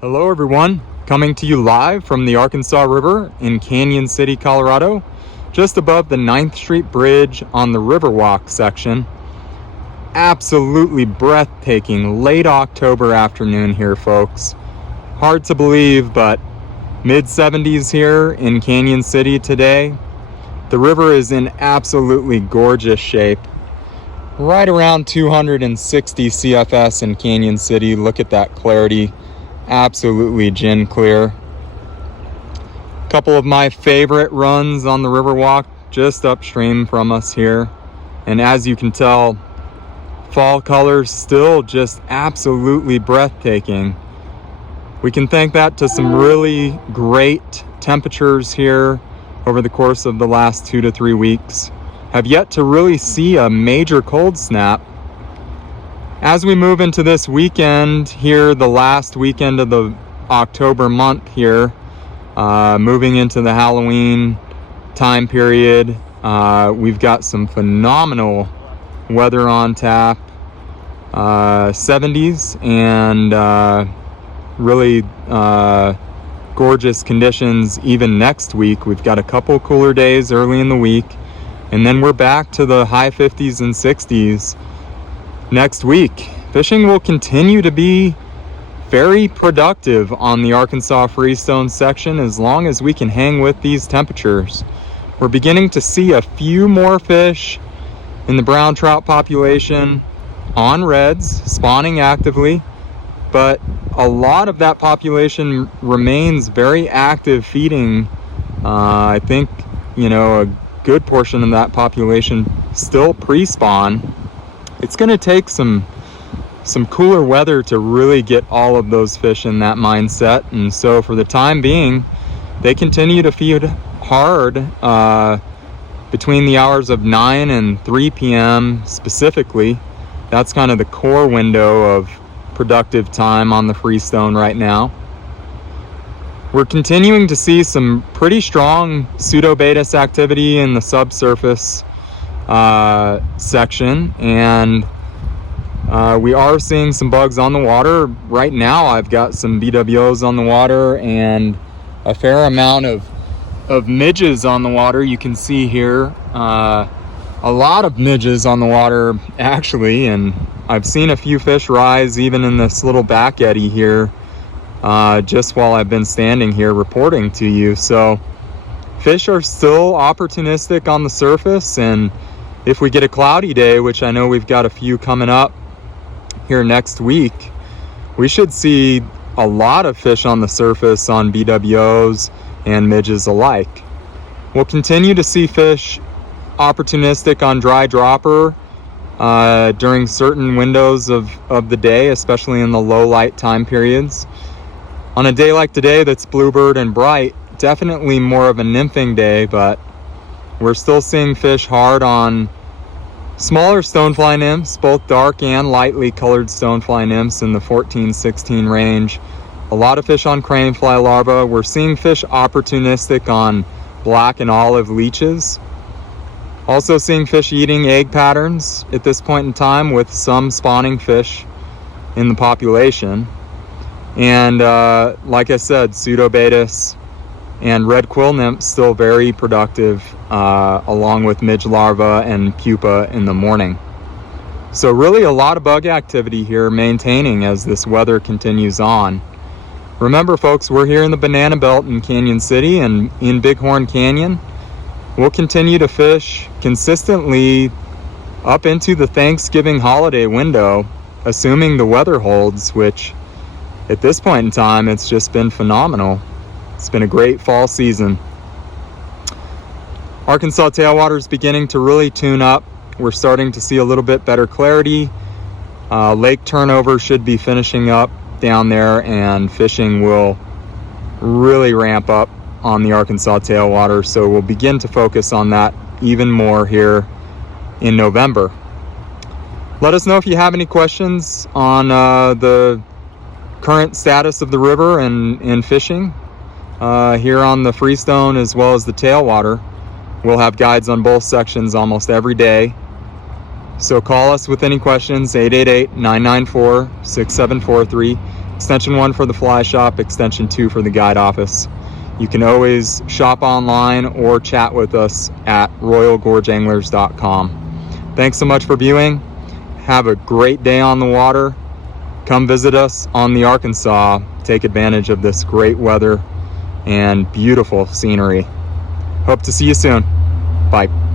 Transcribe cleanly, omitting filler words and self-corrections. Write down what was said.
Hello everyone, coming to you live from the Arkansas River in Canyon City, Colorado, just above the 9th Street Bridge on the Riverwalk section. Absolutely breathtaking late October afternoon here, folks. Hard to believe, but mid-70s here in Canyon City today. The river is in absolutely gorgeous shape. Right around 260 CFS in Canyon City. Look at that clarity. Absolutely gin clear. Couple of my favorite runs on the Riverwalk just upstream from us here. And as you can tell, fall colors still just absolutely breathtaking. We can thank that to some really great temperatures here over the course of the last 2 to 3 weeks. Have yet to really see a major cold snap. As we move into this weekend here, the last weekend of the October month here, moving into the Halloween time period, we've got some phenomenal weather on tap, 70s, and really gorgeous conditions even next week. We've got a couple cooler days early in the week, and then we're back to the high 50s and 60s next week. Fishing will continue to be very productive on the Arkansas Freestone section as long as we can hang with these temperatures. We're beginning to see a few more fish in the brown trout population on reds spawning actively, but a lot of that population remains very active feeding. I think, a good portion of that population still pre-spawn. It's going to take some cooler weather to really get all of those fish in that mindset. And so for the time being, they continue to feed hard between the hours of 9 and 3 p.m. specifically. That's kind of the core window of productive time on the Freestone right now. We're continuing to see some pretty strong pseudobatis activity in the subsurface section, and we are seeing some bugs on the water. Right now I've got some BWOs on the water and a fair amount of midges on the water. You can see here a lot of midges on the water actually, and I've seen a few fish rise even in this little back eddy here just while I've been standing here reporting to you. So fish are still opportunistic on the surface, and if we get a cloudy day, which I know we've got a few coming up here next week, we should see a lot of fish on the surface on BWOs and midges alike. We'll continue to see fish opportunistic on dry dropper during certain windows of the day, especially in the low light time periods. On a day like today that's bluebird and bright, definitely more of a nymphing day, but we're still seeing fish hard on smaller stonefly nymphs, both dark and lightly colored stonefly nymphs in the 14-16 range. A lot of fish on cranefly larvae. We're seeing fish opportunistic on black and olive leeches. Also seeing fish eating egg patterns at this point in time, with some spawning fish in the population. And like I said, pseudobatis and red quill nymphs still very productive, along with midge larvae and pupa in the morning. So really a lot of bug activity here maintaining as this weather continues on. Remember folks, we're here in the Banana Belt in Canyon City and in Bighorn Canyon. We'll continue to fish consistently up into the Thanksgiving holiday window, assuming the weather holds, which at this point in time, it's just been phenomenal. It's been a great fall season. Arkansas tailwater is beginning to really tune up. We're starting to see a little bit better clarity. Lake turnover should be finishing up down there, and fishing will really ramp up on the Arkansas tailwater. So we'll begin to focus on that even more here in November. Let us know if you have any questions on the current status of the river and fishing here on the Freestone as well as the tailwater. We'll have guides on both sections almost every day. So call us with any questions, 888-994-6743. Extension 1 for the fly shop, Extension 2 for the guide office. You can always shop online or chat with us at royalgorgeanglers.com. Thanks so much for viewing. Have a great day on the water. Come visit us on the Arkansas. Take advantage of this great weather and beautiful scenery. Hope to see you soon. Bye.